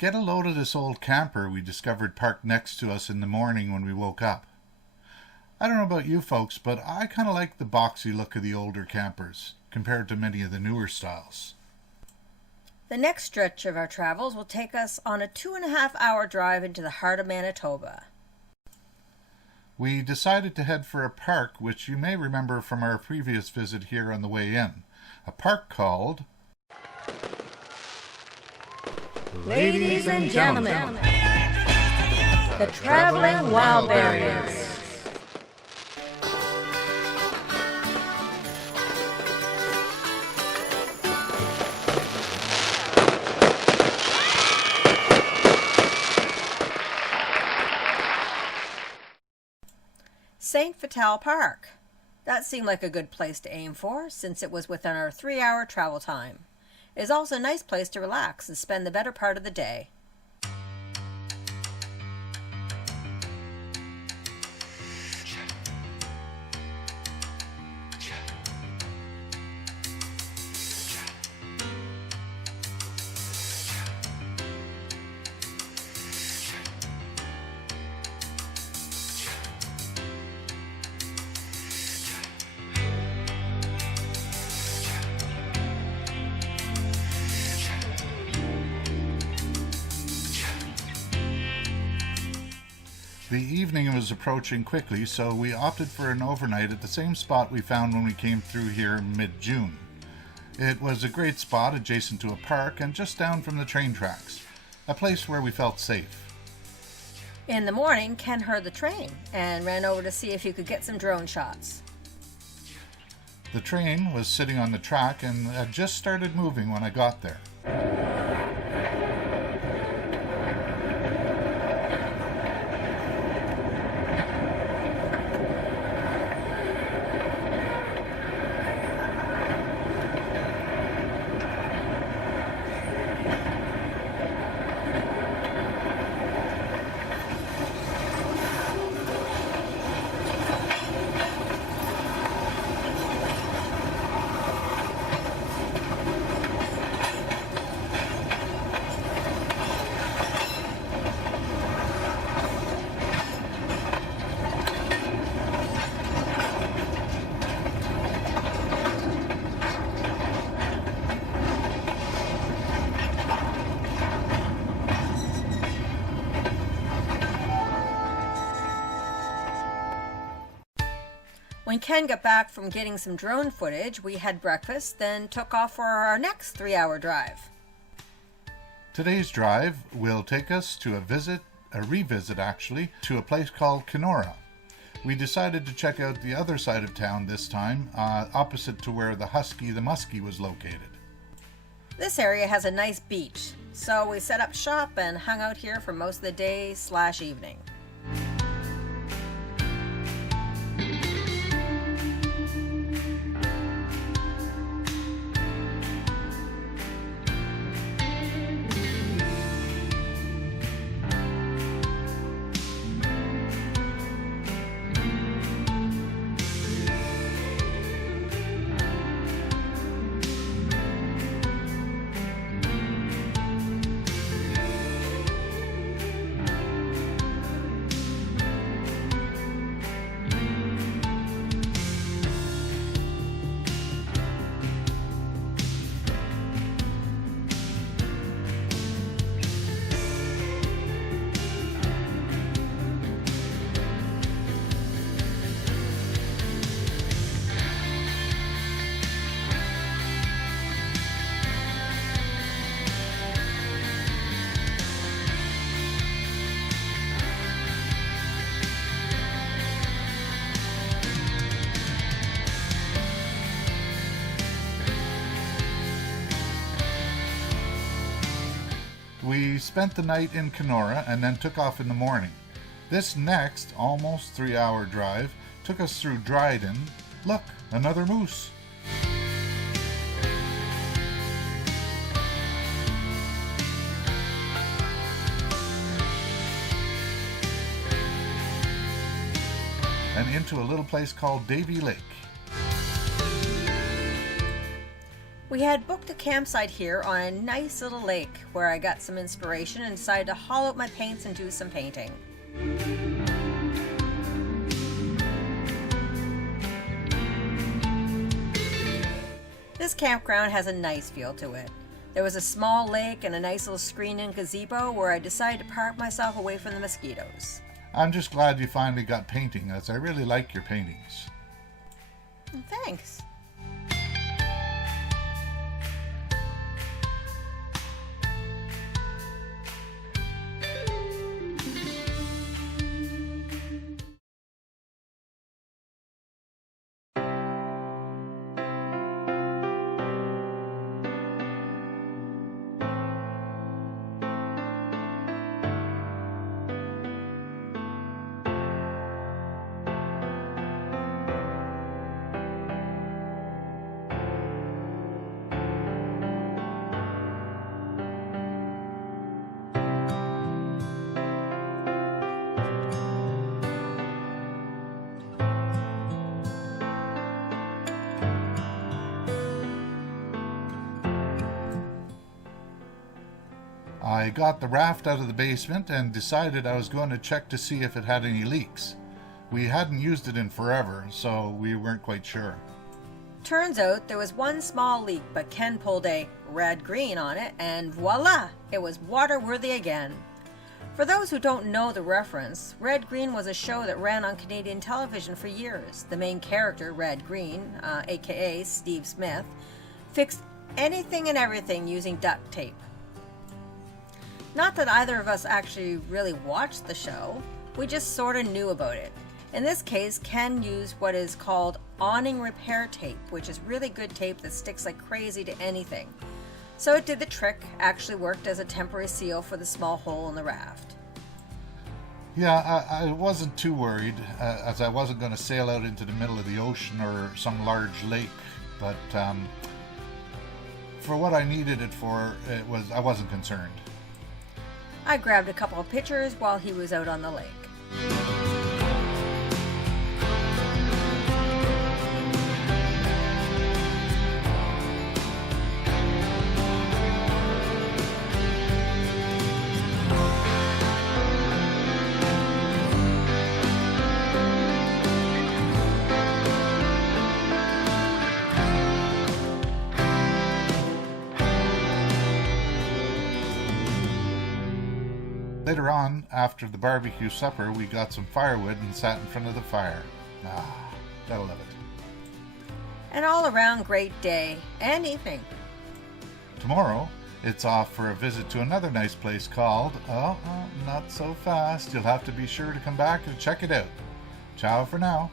get a load of this old camper we discovered parked next to us in the morning when we woke up. I don't know about you folks, but I kind of like the boxy look of the older campers compared to many of the newer styles. The next stretch of our travels will take us on a 2.5-hour drive into the heart of Manitoba. We decided to head for a park which you may remember from our previous visit here on the way in. A park called... Ladies and gentlemen, the Traveling Wildberries. St. Vital Park. That seemed like a good place to aim for, since it was within our 3-hour travel time. It is also a nice place to relax and spend the better part of the day. The evening was approaching quickly, so we opted for an overnight at the same spot we found when we came through here in mid-June. It was a great spot adjacent to a park and just down from the train tracks, a place where we felt safe. In the morning, Ken heard the train and ran over to see if he could get some drone shots. The train was sitting on the track and had just started moving when I got there. When Ken got back from getting some drone footage, we had breakfast, then took off for our next 3-hour drive. Today's drive will take us to a revisit to a place called Kenora. We decided to check out the other side of town this time, opposite to where the Muskie was located. This area has a nice beach, so we set up shop and hung out here for most of the day/evening. We spent the night in Kenora and then took off in the morning. This next, almost 3-hour drive took us through Dryden. Look, another moose. And into a little place called Davy Lake. We had booked a campsite here on a nice little lake where I got some inspiration and decided to haul out my paints and do some painting. This campground has a nice feel to it. There was a small lake and a nice little screened-in gazebo where I decided to park myself away from the mosquitoes. I'm just glad you finally got painting, as I really like your paintings. Thanks. I got the raft out of the basement and decided I was going to check to see if it had any leaks. We hadn't used it in forever, so we weren't quite sure. Turns out there was one small leak, but Ken pulled a red-green on it, and voila! It was water-worthy again. For those who don't know the reference, Red Green was a show that ran on Canadian television for years. The main character, Red Green, aka Steve Smith, fixed anything and everything using duct tape. Not that either of us actually really watched the show, we just sort of knew about it. In this case, Ken used what is called awning repair tape, which is really good tape that sticks like crazy to anything. So it did the trick, actually worked as a temporary seal for the small hole in the raft. Yeah, I wasn't too worried, as I wasn't going to sail out into the middle of the ocean or some large lake, but for what I needed it for, I wasn't concerned. I grabbed a couple of pictures while he was out on the lake. Later on, after the barbecue supper, we got some firewood and sat in front of the fire. Gotta love it. An all-around great day and evening. Tomorrow, it's off for a visit to another nice place called, not so fast. You'll have to be sure to come back and check it out. Ciao for now.